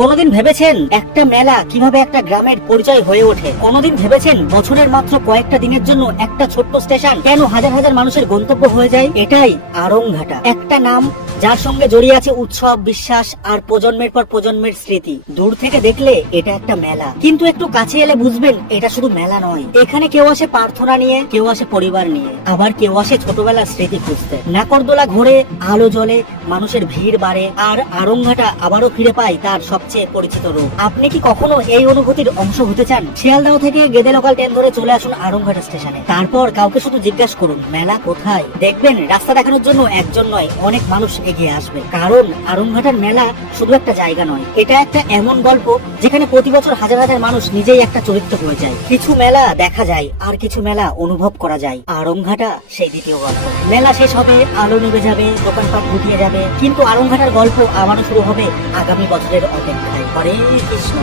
কোনোদিন ভেবেছেন একটা মেলা কিভাবে একটা গ্রামের পরিচয় হয়ে ওঠে? কোনোদিন ভেবেছেন বছরের মাত্র কয়েকটা দিনের জন্য একটা ছোট্ট স্টেশন কেন হাজার হাজার মানুষের গন্তব্য হয়ে যায়? এটাই আড়ংঘাটা, একটা নাম যার সঙ্গে জড়িয়ে আছে উৎসব, বিশ্বাস আর প্রজন্মের পর প্রজন্মের স্মৃতি। দূর থেকে দেখলে এটা একটা মেলা, কিন্তু একটু কাছে এলে বুঝবেন এটা শুধু মেলা নয়। এখানে কেউ আসে প্রার্থনা নিয়ে, কেউ আসে পরিবার নিয়ে, আবার কেউ আসে ছোটবেলার স্মৃতি খুঁজতে। নাকরদোলা ঘোরে, আলো জ্বলে, মানুষের ভিড় বাড়ে, আর আড়ংঘাটা আবারও ফিরে পায় তার সবচেয়ে পরিচিত রূপ। আপনি কি কখনো এই অনুভূতির অংশ হতে চান? শিয়ালদাহ থেকে গেদে লোকাল ট্রেন ধরে চলে আসুন আড়ংঘাটা স্টেশনে। তারপর কাউকে শুধু জিজ্ঞাসা করুন মেলা কোথায়। দেখবেন রাস্তা দেখানোর জন্য একজন নয়, অনেক মানুষ এগিয়ে আসবে। কারণ আড়ংঘাটার মেলা শুধু একটা জায়গা নয়, এটা একটা এমন গল্প যেখানে প্রতি বছর হাজার হাজার মানুষ নিজেই একটা চরিত্র হয়ে যায়। কিছু মেলা দেখা যায় আর কিছু মেলা অনুভব করা যায়। আড়ংঘাটা সেই দ্বিতীয় গল্প। মেলা শেষ হবে, আলো নিভে যাবে, দোকানপাট গুটিয়ে যাবে, কিন্তু আড়ংঘাটার গল্প আবারও শুরু হবে আগামী বছরের অপেক্ষায়। হরে কৃষ্ণ।